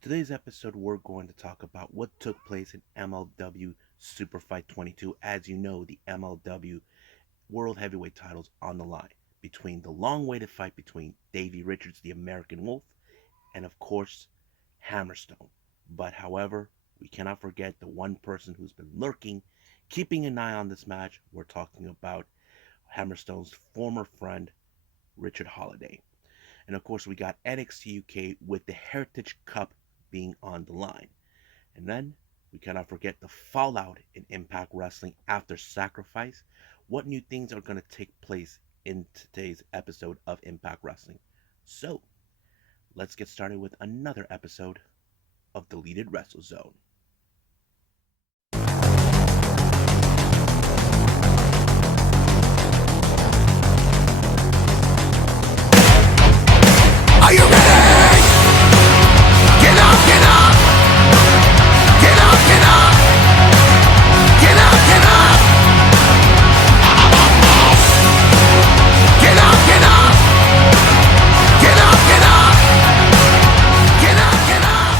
Today's episode, we're going to talk about what took place in MLW SuperFight 22. As you know, the MLW World Heavyweight titles on the line between the long-awaited fight between Davey Richards, the American Wolf, and of course, Hammerstone. But however, we cannot forget the one person who's been lurking, keeping an eye on this match. We're talking about Hammerstone's former friend, Richard Holiday. And of course, we got NXT UK with the Heritage Cup being on the line. And then we cannot forget the fallout in Impact Wrestling after Sacrifice. What new things are going to take place in today's episode of Impact Wrestling? So, let's get started with another episode of Deleted Wrestle Zone. Are you ready? Get up, get up! Get up, get up! Get up, get up! Get up, get up! Get up, get up! Get up, get up!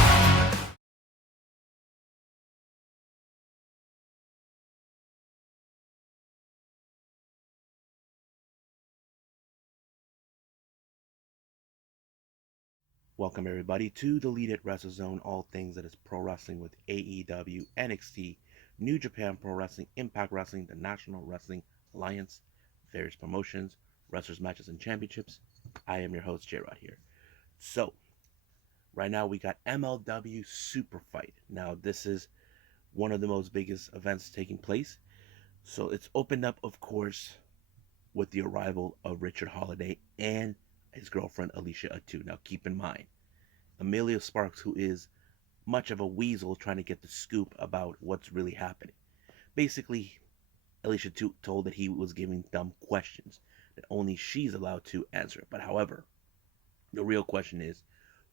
Welcome everybody to Deleted Wrestle Zone, all things that is pro wrestling with AEW, NXT, New Japan Pro Wrestling, Impact Wrestling, the National Wrestling Alliance, various promotions, wrestlers, matches, and championships. I am your host, J-Rod here. So, right now we got MLW Super Fight. Now, this is one of the most biggest events taking place. So, it's opened up, of course, with the arrival of Richard Holiday and his girlfriend Alicia Atu. Now, keep in mind, Amelia Sparks, who is much of a weasel trying to get the scoop about what's really happening. Basically, Alicia told that he was giving dumb questions that only she's allowed to answer. But however, the real question is,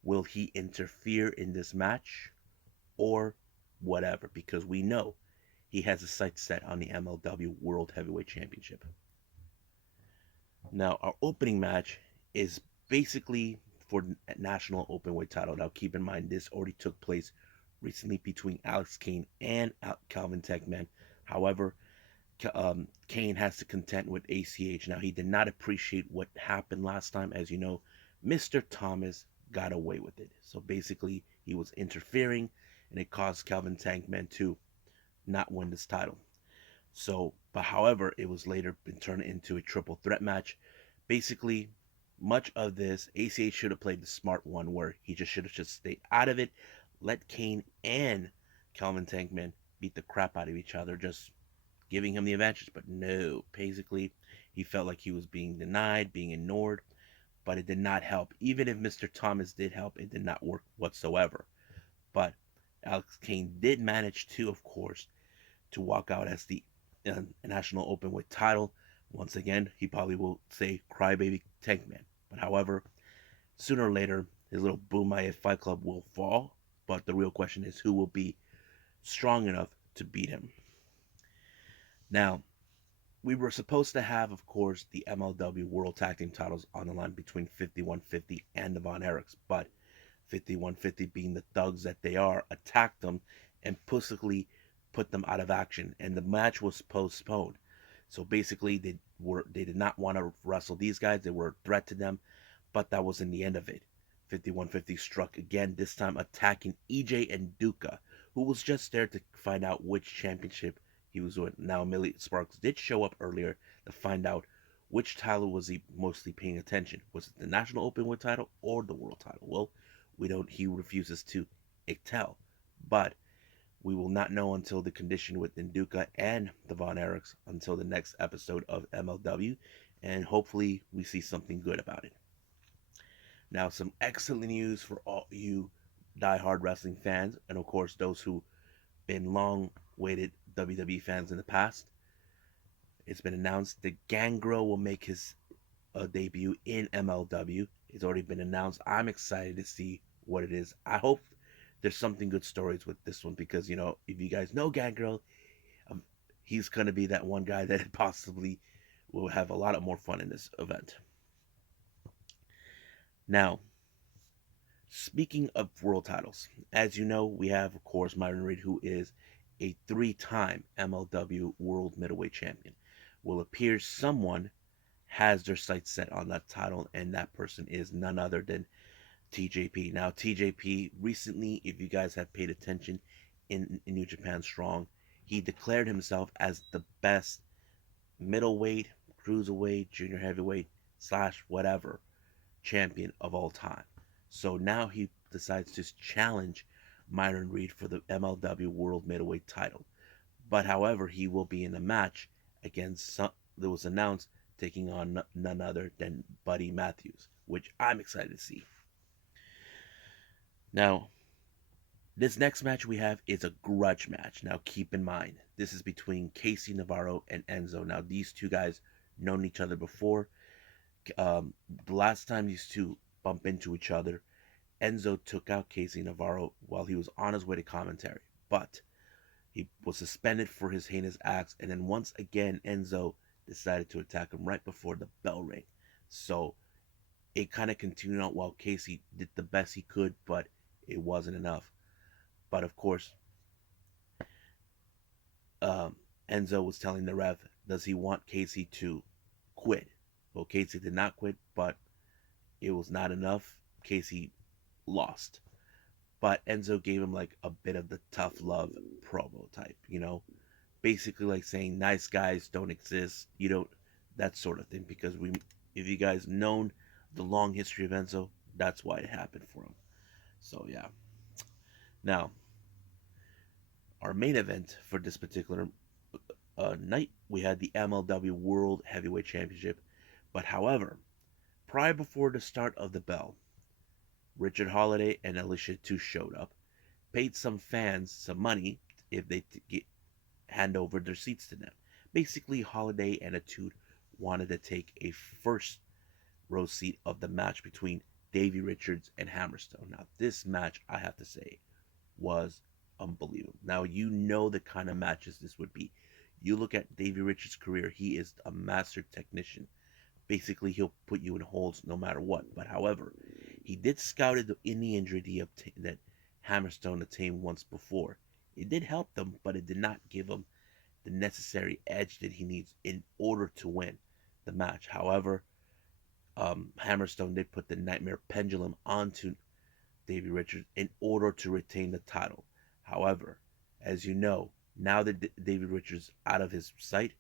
will he interfere in this match or whatever? Because we know he has his sights set on the MLW World Heavyweight Championship. Now, our opening match is basically for national openweight title. Now, keep in mind, this already took place recently between Alex Kane and Calvin Techman. However, Kane has to contend with ACH. Now, he did not appreciate what happened last time. As you know, Mr. Thomas got away with it. So basically, he was interfering, and it caused Calvin Tankman to not win this title. So, but however, it was later been turned into a triple threat match. Basically, much of this, ACH should have played the smart one where he just should have just stayed out of it, let Kane and Calvin Tankman beat the crap out of each other, just giving him the advantage. But no, basically, he felt like he was being denied, being ignored, but it did not help. Even if Mr. Thomas did help, it did not work whatsoever. But Alex Kane did manage to, of course, to walk out as the national openweight title. Once again, he probably will say crybaby Tankman. But however, sooner or later, his little Boomaya Fight Club will fall. But the real question is who will be strong enough to beat him. Now, we were supposed to have, of course, the MLW World Tag Team titles on the line between 5150 and the Von Erichs. But 5150, being the thugs that they are, attacked them and pussyly put them out of action. And the match was postponed. So basically, they did not want to wrestle these guys. They were a threat to them, but that wasn't the end of it. 5150 struck again, this time attacking EJ and Duca, who was just there to find out which championship he was doing. Now, Millie Sparks did show up earlier to find out which title was he mostly paying attention. Was it the National Openweight title or the World title? Well, we don't. He refuses to tell, but we will not know until the condition with Nduka and the Von Erichs until the next episode of MLW, and hopefully we see something good about it. Now, some excellent news for all you die-hard wrestling fans, and of course those who been long-waited WWE fans in the past. It's been announced that Gangrel will make his debut in MLW. It's already been announced. I'm excited to see what it is. I hope there's something good stories with this one because, you know, if you guys know Gangrel, he's going to be that one guy that possibly will have a lot of more fun in this event. Now, Speaking of world titles, as you know, we have, of course, Myron Reed, who is a three-time MLW World Middleweight Champion. Will appear someone has their sights set on that title, and that person is none other than TJP. Now, TJP recently, if you guys have paid attention in New Japan Strong, he declared himself as the best middleweight, cruiserweight, junior heavyweight slash whatever champion of all time. So now he decides to challenge Myron Reed for the MLW World Middleweight title. But however, he will be in a match against that was announced taking on none other than Buddy Matthews, which I'm excited to see. Now, this next match we have is a grudge match. Now, keep in mind, this is between Casey Navarro and Enzo. Now, these two guys known each other before. The last time these two bump into each other, Enzo took out Casey Navarro while he was on his way to commentary, but he was suspended for his heinous acts, and then once again, Enzo decided to attack him right before the bell rang. So it kind of continued on while Casey did the best he could, but it wasn't enough. But of course, Enzo was telling the ref, does he want Casey to quit? Well, Casey did not quit, but it was not enough. Casey lost. But Enzo gave him like a bit of the tough love promo type, basically like saying nice guys don't exist, that sort of thing. Because if you guys known the long history of Enzo, that's why it happened for him. So yeah. Now, our main event for this particular night, we had the MLW World Heavyweight Championship. But however, before the start of the bell, Richard Holiday and Alicia 2 showed up, paid some fans some money if they hand over their seats to them. Basically, Holiday and Attitude wanted to take a first row seat of the match between Davey Richards and Hammerstone. Now, this match, I have to say, was unbelievable. Now, you know the kind of matches this would be. You look at Davey Richards' career, he is a master technician. Basically, he'll put you in holds no matter what. But however, he did scout in the injury that Hammerstone attained once before. It did help them, but it did not give him the necessary edge that he needs in order to win the match. However, Hammerstone did put the Nightmare Pendulum onto Davey Richards in order to retain the title. However, as you know, now that Davey Richards out of his sight,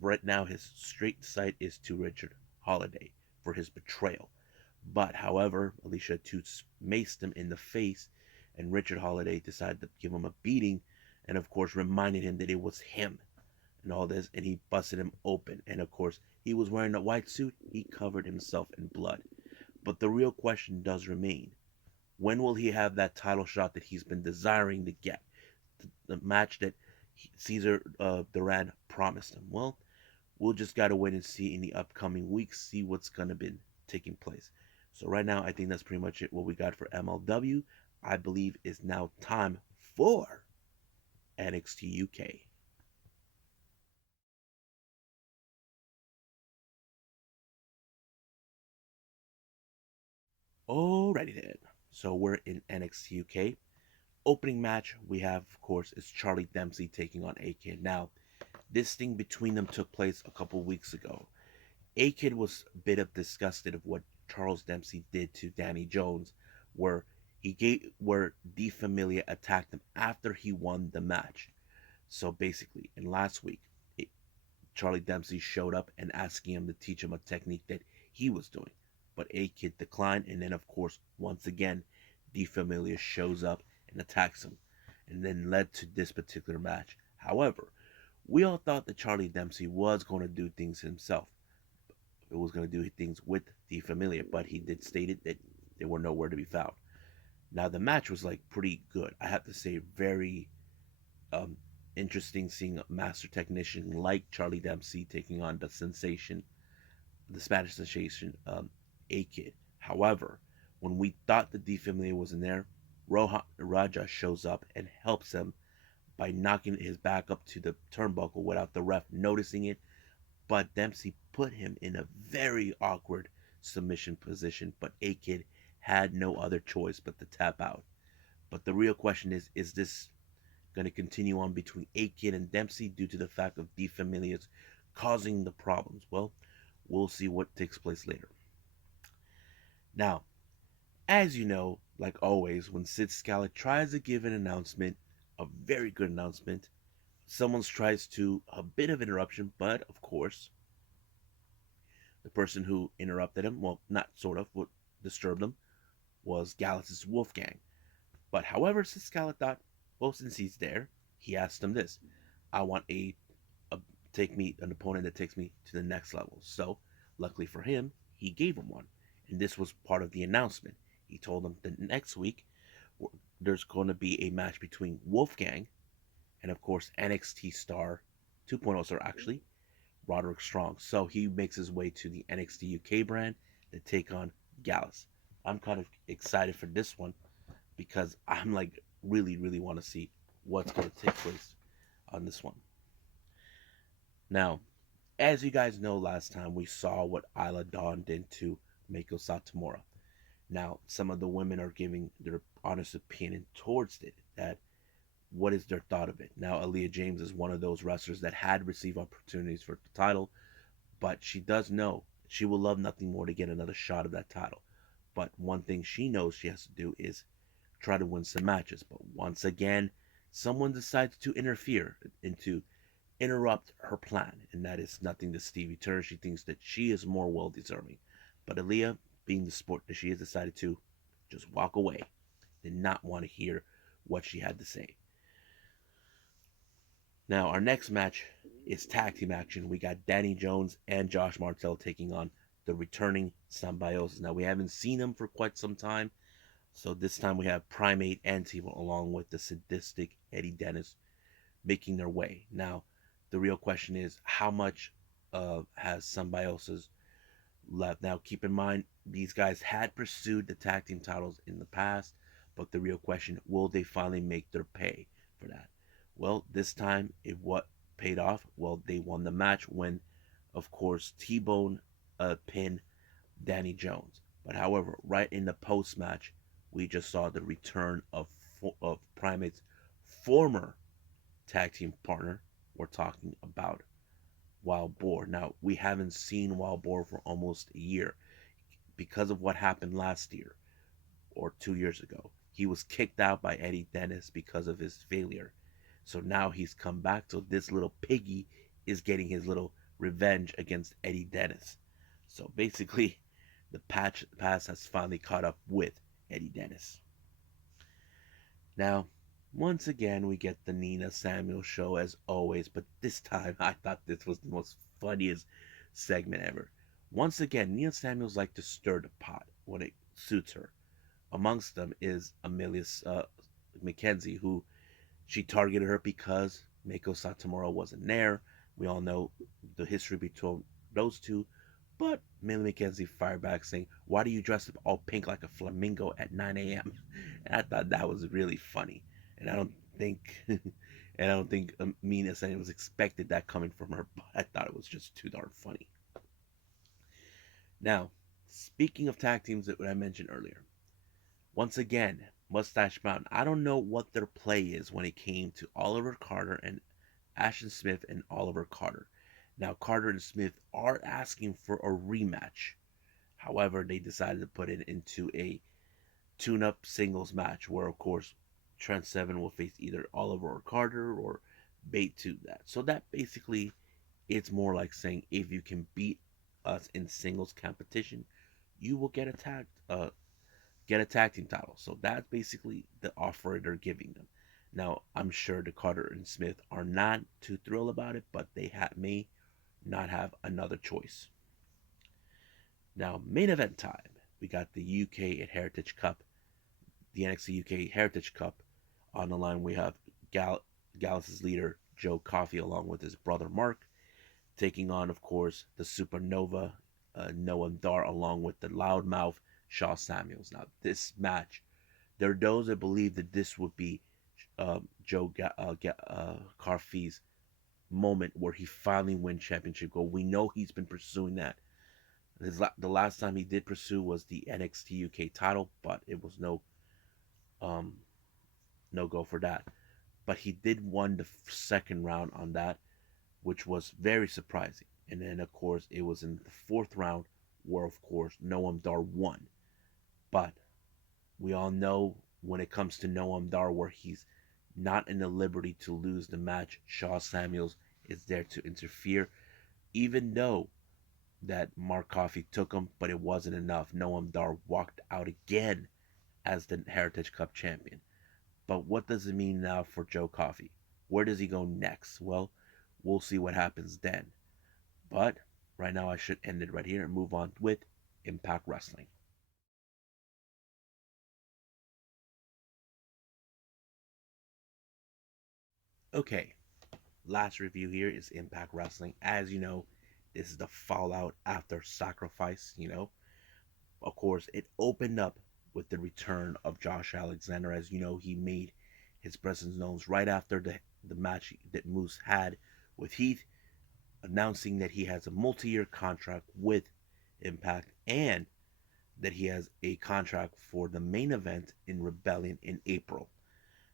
right now his straight sight is to Richard Holiday for his betrayal. But however, Alicia Toots maced him in the face, and Richard Holiday decided to give him a beating, and of course reminded him that it was him and all this, and he busted him open. And of course, he was wearing a white suit, he covered himself in blood. But the real question does remain, when will he have that title shot that he's been desiring to get? The match that Cesar Duran promised him. Well, we'll just gotta wait and see in the upcoming weeks, see what's gonna be taking place. So right now, I think that's pretty much it. What we got for MLW, I believe, is now time for NXT UK. Alrighty then. So we're in NXT UK. Opening match we have, of course, is Charlie Dempsey taking on A-Kid. Now, this thing between them took place a couple weeks ago. A-Kid was a bit of disgusted of what Charles Dempsey did to Danny Jones, where De Familia attacked him after he won the match. So basically, in last week, Charlie Dempsey showed up and asking him to teach him a technique that he was doing. But A-Kid declined, and then of course, once again, De Familia shows up and attacks him, and then led to this particular match. However, we all thought that Charlie Dempsey was going to do things himself. It was going to do things with De Familia, but he did state it that they were nowhere to be found. Now the match was like pretty good. I have to say, very interesting seeing a master technician like Charlie Dempsey taking on the Spanish sensation, A-Kid. However, when we thought the De Familia wasn't there, Raja shows up and helps him by knocking his back up to the turnbuckle without the ref noticing it. But Dempsey put him in a very awkward submission position, but A-Kid had no other choice but to tap out. But the real question is this going to continue on between Aiken and Dempsey due to the fact of De Familias causing the problems? Well, we'll see what takes place later. Now, as you know, like always, when Sid Scala tries to give an announcement, a very good announcement, someone tries to a bit of interruption, but of course, the person who interrupted him, well, not sort of, what disturbed him, was Gallus' Wolfgang. But however, Sid Scala thought, well, since he's there, he asked him this: I want a take me an opponent that takes me to the next level. So, luckily for him, he gave him one, and this was part of the announcement. He told him that next week there's going to be a match between Wolfgang and, of course, NXT star 2.0 star actually Roderick Strong. So he makes his way to the NXT UK brand to take on Gallus. I'm kind of excited for this one because I'm like really want to see what's going to take place on this one. Now, as you guys know, last time we saw what Isla Dawn did to Meiko Satomura. Now, some of the women are giving their honest opinion towards it. That what is their thought of it? Now, Aaliyah James is one of those wrestlers that had received opportunities for the title, but she does know she will love nothing more to get another shot of that title. But one thing she knows she has to do is try to win some matches. But once again, someone decides to interfere and to interrupt her plan, and that is nothing to Stevie Turner. She thinks that she is more well deserving. But Aaliyah, being the sport that she has, decided to just walk away, did not want to hear what she had to say. Now, our next match is tag team action. We got Danny Jones and Josh Martel taking on the returning Symbiosis. Now, we haven't seen them for quite some time, so this time we have Primate and Timo along with the sadistic Eddie Dennis making their way. Now, the real question is how much has Symbiosis left? Now, keep in mind, these guys had pursued the tag team titles in the past, but the real question, will they finally make their pay for that? Well, this time it what paid off. Well, they won the match when, of course, T-Bone pinned Danny Jones. But however, right in the post match, we just saw the return of Primate's former tag team partner. We're talking about Wild Boar. Now, we haven't seen Wild Boar for almost a year because of what happened last year or 2 years ago. He was kicked out by Eddie Dennis because of his failure. So now he's come back. So this little piggy is getting his little revenge against Eddie Dennis. So basically, the past has finally caught up with Eddie Dennis. Now, once again, we get the Nina Samuel show as always, but this time I thought this was the most funniest segment ever. Once again, Nina Samuels like to stir the pot when it suits her. Amongst them is Amelia Mackenzie, who she targeted her because Meiko Satomura wasn't there. We all know the history between those two. But Millie McKenzie fired back saying, why do you dress up all pink like a flamingo at 9 a.m.? And I thought that was really funny. And I don't think Mina saying was expected that coming from her, but I thought it was just too darn funny. Now, speaking of tag teams that I mentioned earlier, once again, Mustache Mountain. I don't know what their play is when it came to Oliver Carter and Ashton Smith and Oliver Carter. Now, Carter and Smith are asking for a rematch. However, they decided to put it into a tune-up singles match where, of course, Trent Seven will face either Oliver or Carter or Bate to that. So that basically, it's more like saying if you can beat us in singles competition, you will get a tag team title. So that's basically the offer they're giving them. Now, I'm sure the Carter and Smith are not too thrilled about it, but they may not have another choice. Now, main event time. We got the UK Heritage Cup, the NXT UK Heritage Cup. On the line, we have Gallus' leader, Joe Coffey, along with his brother Mark, taking on, of course, the Supernova, Noam Dar, along with the loudmouth Shaw Samuels. Now, this match, there are those that believe that this would be Joe Coffey's moment where he finally wins championship gold. We know he's been pursuing that The last time he did pursue was the NXT UK title, but it was um no go for that. But he did won the second round on that, which was very surprising. And then of course it was in the fourth round where of course Noam Dar won. But we all know when it comes to Noam Dar where he's not in the liberty to lose the match, Shaw Samuels is there to interfere, even though that Mark Coffey took him, but it wasn't enough. Noam Dar walked out again as the Heritage Cup champion. But what does it mean now for Joe Coffey? Where does he go next? Well, we'll see what happens then. But right now, I should end it right here and move on with Impact Wrestling. Okay, last review here is Impact Wrestling. As you know, this is the fallout after Sacrifice. Of course, it opened up with the return of Josh Alexander. As you know, he made his presence known right after the match that Moose had with Heath, announcing that he has a multi-year contract with Impact and that he has a contract for the main event in Rebellion in April.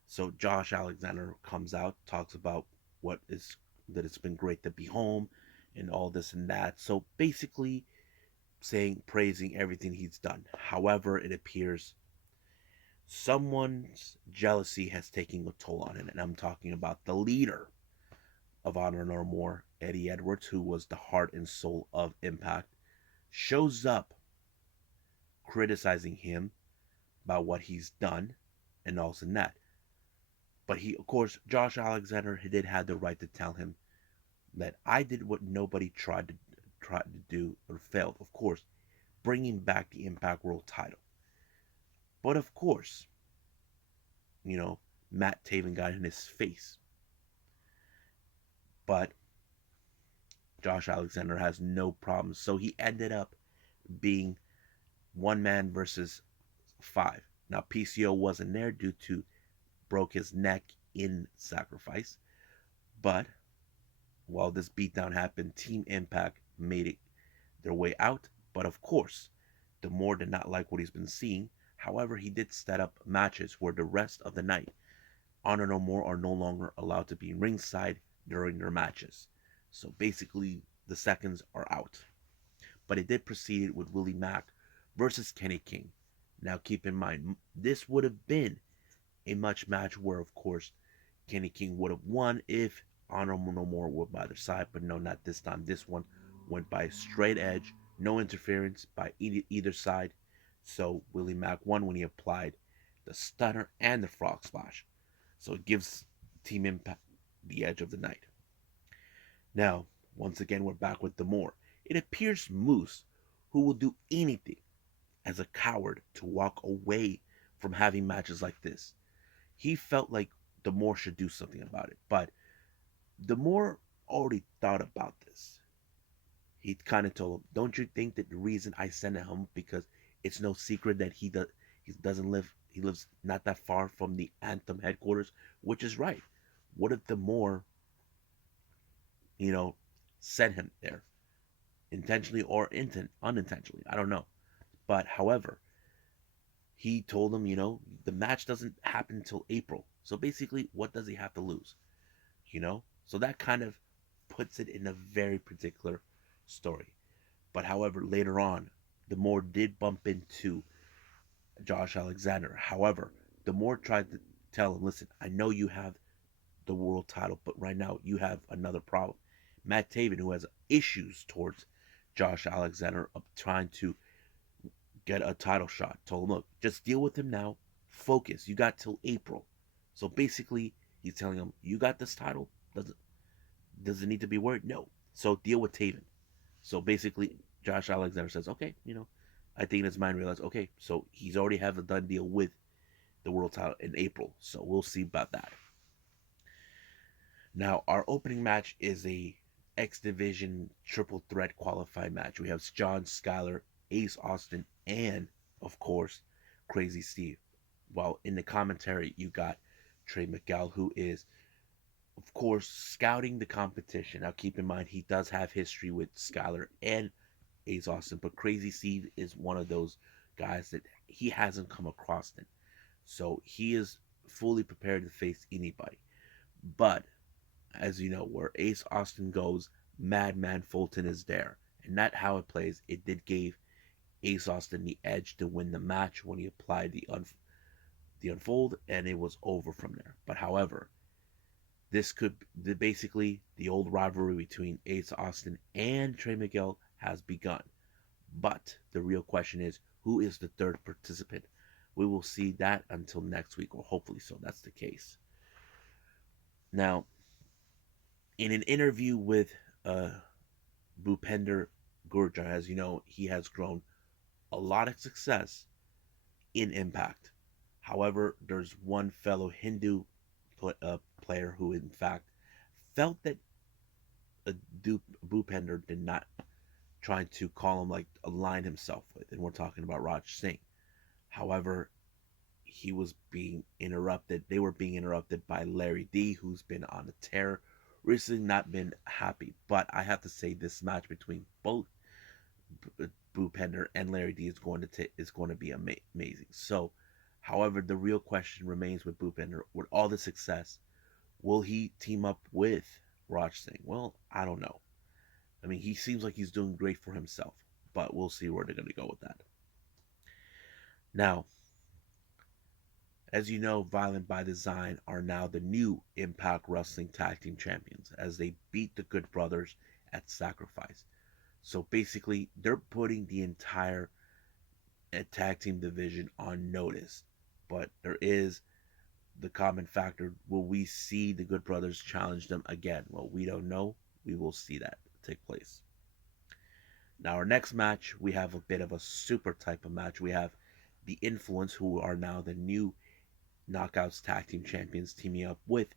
So Josh Alexander comes out, talks about what is that it's been great to be home and all this and that. So basically saying praising everything he's done. However, it appears someone's jealousy has taken a toll on him, and I'm talking about the leader of Honor No More, Eddie Edwards, who was the heart and soul of Impact, shows up criticizing him about what he's done and also that. But he, of course, Josh Alexander, he did have the right to tell him that I did what nobody tried to do or failed. Of course, bringing back the Impact World Title. But of course, you know, Matt Taven got in his face. But Josh Alexander has no problems. So he ended up being one man versus five. Now PCO wasn't there due to broke his neck in Sacrifice. But while this beatdown happened, Team Impact made it their way out. But of course, the more did not like what he's been seeing. However, he did set up matches where the rest of the night, Honor No More are no longer allowed to be ringside during their matches. So basically, the seconds are out. But it did proceed with Willie Mack versus Kenny King. Now, keep in mind, this would have been a much match where, of course, Kenny King would have won if Honor No More were by their side, but no, not this time. This one went by straight edge, no interference by either side. So Willie Mack won when he applied the stunner and the frog splash. So it gives Team Impact the edge of the night. Now, once again, we're back with the more. It appears Moose, who will do anything as a coward to walk away from having matches like this. He felt like the more should do something about it. But the more already thought about this. He kind of told him, "Don't you think that the reason I sent him because it's no secret that he doesn't live he lives not that far from the Anthem headquarters, which is right. What if the more you know sent him there intentionally or unintentionally? I don't know. But however, he told him, the match doesn't happen until April. So basically, what does he have to lose? So that kind of puts it in a very particular story. But however, later on, the Moore did bump into Josh Alexander. However, the Moore tried to tell him, listen, I know you have the world title, but right now you have another problem. Matt Taven, who has issues towards Josh Alexander of trying to get a title shot, told him, look, just deal with him now. Focus. You got till April. So basically, he's telling him, you got this title. Does it need to be worried? No. So deal with Taven. So basically, Josh Alexander says, okay, I think in his mind realized, okay, so he's already have a done deal with the world title in April. So we'll see about that. Now, our opening match is a X Division triple threat qualified match. We have John Skyler, Ace Austin, and of course, Crazy Steve. While in the commentary, you got Trey McGowl, who is, of course, scouting the competition. Now, keep in mind, he does have history with Skyler and Ace Austin, but Crazy Steve is one of those guys that he hasn't come across it. So he is fully prepared to face anybody. But as you know, where Ace Austin goes, Madman Fulton is there. And that's how it plays. It did give Ace Austin the edge to win the match when he applied the unfold, and it was over from there. But however, this could basically the old rivalry between Ace Austin and Trey Miguel has begun. But the real question is, who is the third participant? We will see that until next week, or hopefully so. That's the case. Now, in an interview with uh, Bhupender Gurjar, as you know, he has grown a lot of success in Impact. However, there's one fellow Hindu player who, in fact, felt that Bhupender did not try to call him like align himself with, and we're talking about Raj Singh. However, he was being interrupted. They were being interrupted by Larry D, who's been on a tear recently, not been happy. But I have to say, this match between both Bhupender and Larry D is going to be amazing. So, however, the real question remains with Bhupender. With all the success, will he team up with Raj Singh? Well, I don't know. I mean, he seems like he's doing great for himself, but we'll see where they're going to go with that. Now, as you know, Violent by Design are now the new Impact Wrestling Tag Team Champions as they beat the Good Brothers at Sacrifice. So basically, they're putting the entire tag team division on notice. But there is the common factor, will we see the Good Brothers challenge them again? Well, we don't know. We will see that take place. Now, our next match, we have a bit of a super type of match. We have the Influence, who are now the new Knockouts Tag Team Champions, teaming up with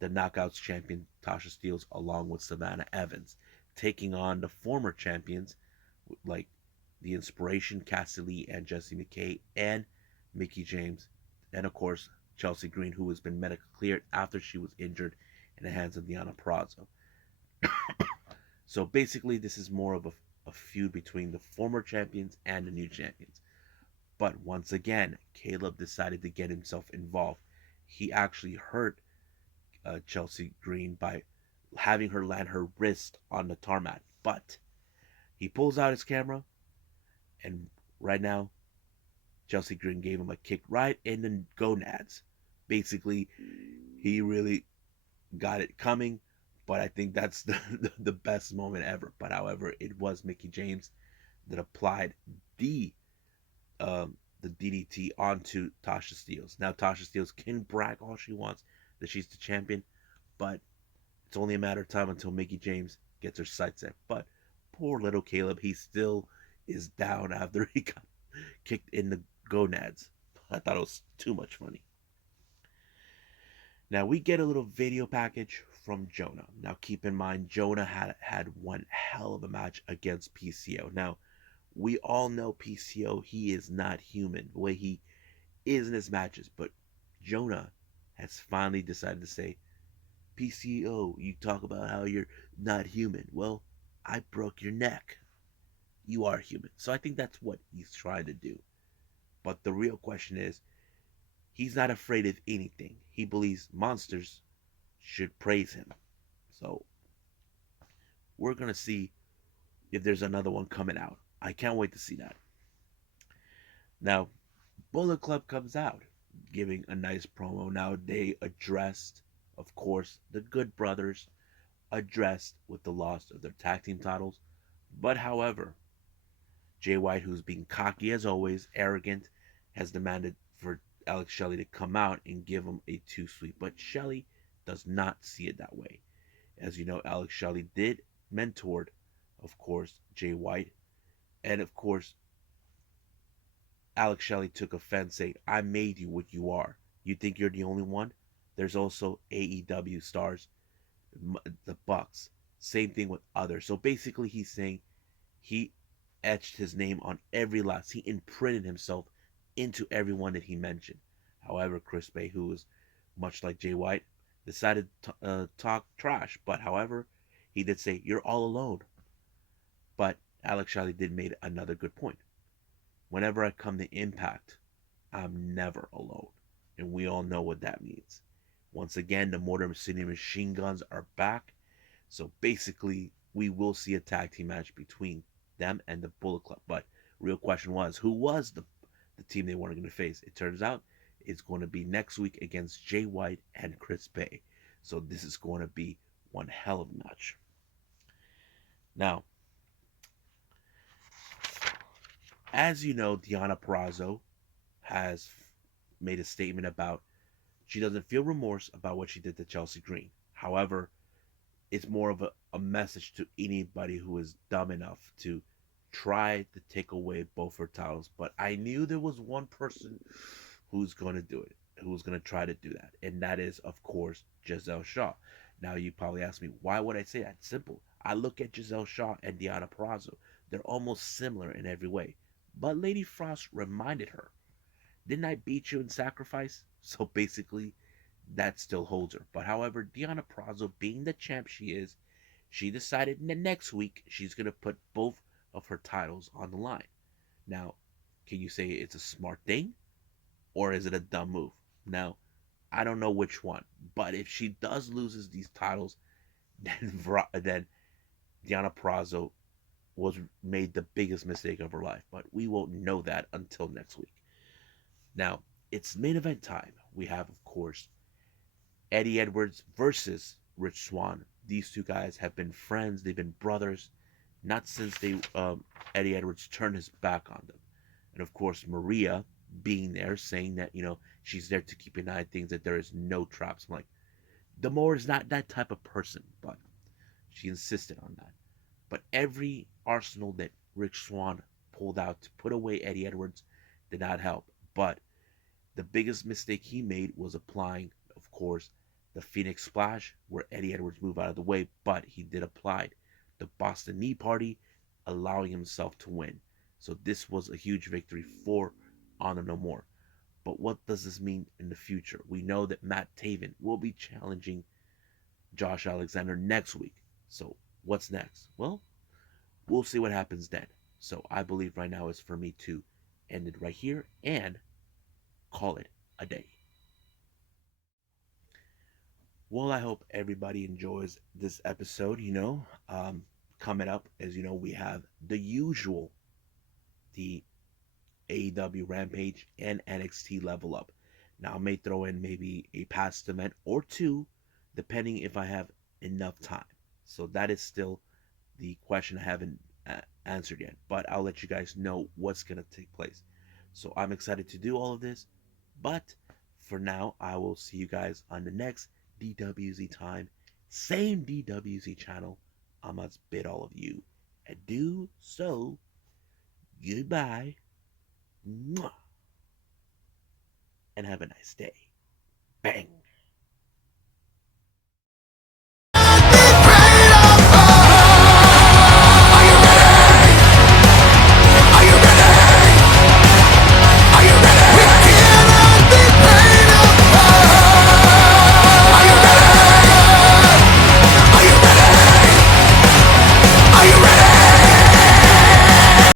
the Knockouts Champion Tasha Steelz along with Savannah Evans, taking on the former champions like the Inspiration, Cassie Lee and Jessie McKay, and Mickie James, and of course Chelsea Green, who has been medically cleared after she was injured in the hands of Deonna Purrazzo. So basically, this is more of a feud between the former champions and the new champions. But once again, Caleb decided to get himself involved. He actually hurt Chelsea Green by having her land her wrist on the tarmac. But he pulls out his camera, and right now, Chelsea Green gave him a kick right in the gonads. Basically, he really got it coming, but I think that's the best moment ever. But however, it was Mickie James that applied the the DDT onto Tasha Steelz. Now Tasha Steelz can brag all she wants that she's the champion, but it's only a matter of time until Mickie James gets her sights set. But poor little Caleb, he still is down after he got kicked in the gonads. I thought it was too much funny. Now we get a little video package from Jonah. Now keep in mind, Jonah had one hell of a match against PCO. Now we all know PCO, he is not human the way he is in his matches, but Jonah has finally decided to say, PCO, you talk about how you're not human. Well, I broke your neck. You are human. So I think that's what he's trying to do. But the real question is, he's not afraid of anything. He believes monsters should praise him. So we're going to see if there's another one coming out. I can't wait to see that. Now, Bullet Club comes out, giving a nice promo. Now, they addressed, of course, the Good Brothers, addressed with the loss of their tag team titles. But however, Jay White, who's being cocky as always, arrogant, has demanded for Alex Shelley to come out and give him a 2-sweep. But Shelley does not see it that way. As you know, Alex Shelley did mentor, of course, Jay White. And of course, Alex Shelley took offense, saying, I made you what you are. You think you're the only one? There's also AEW stars, the Bucks. Same thing with others. So basically, he's saying he etched his name on every last. He imprinted himself into everyone that he mentioned. However, Chris Bay, who was much like Jay White, decided to talk trash. But however, he did say, you're all alone. But Alex Shelley did made another good point. Whenever I come to Impact, I'm never alone. And we all know what that means. Once again, the Motor City Machine Guns are back. So basically, we will see a tag team match between them and the Bullet Club. But real question was, who was the team they weren't going to face? It turns out it's going to be next week against Jay White and Chris Bay. So this is going to be one hell of a match. Now, as you know, Deanna Perrazzo has made a statement about she doesn't feel remorse about what she did to Chelsea Green. However, it's more of a message to anybody who is dumb enough to try to take away both her titles. But I knew there was one person who's going to do it, who's going to try to do that. And that is, of course, Giselle Shaw. Now, you probably ask me, why would I say that? Simple. I look at Giselle Shaw and Deanna Perrazzo. They're almost similar in every way. But Lady Frost reminded her, didn't I beat you in sacrifice? So basically, that still holds her. But however, Deanna Prazo, being the champ she is, she decided in the next week she's going to put both of her titles on the line. Now, can you say it's a smart thing or is it a dumb move? Now, I don't know which one, but if she does loses these titles, then Deanna Prazo was made the biggest mistake of her life. But we won't know that until next week. Now, it's main event time. We have, of course, Eddie Edwards versus Rich Swann. These two guys have been friends. They've been brothers, not since Eddie Edwards turned his back on them. And of course, Maria being there, saying that she's there to keep an eye on things, that there is no traps. I'm like, Damore is not that type of person, but she insisted on that. But every arsenal that Rich Swann pulled out to put away Eddie Edwards did not help. But the biggest mistake he made was applying, of course, the Phoenix Splash, where Eddie Edwards moved out of the way, but he did apply the Boston Knee Party, allowing himself to win. So this was a huge victory for Honor No More. But what does this mean in the future? We know that Matt Taven will be challenging Josh Alexander next week. So what's next? Well, we'll see what happens then. So I believe right now is for me to end it right here and call it a day. Well, I hope everybody enjoys this episode. Coming up, as you know, we have the usual, the AEW Rampage and NXT Level Up. Now, I may throw in maybe a past event or two, depending if I have enough time. So that is still the question I haven't answered yet, but I'll let you guys know what's going to take place. So I'm excited to do all of this, but for now, I will see you guys on the next DWZ time. Same DWZ channel. I must bid all of you adieu. So, goodbye. Mwah, and have a nice day. Bang.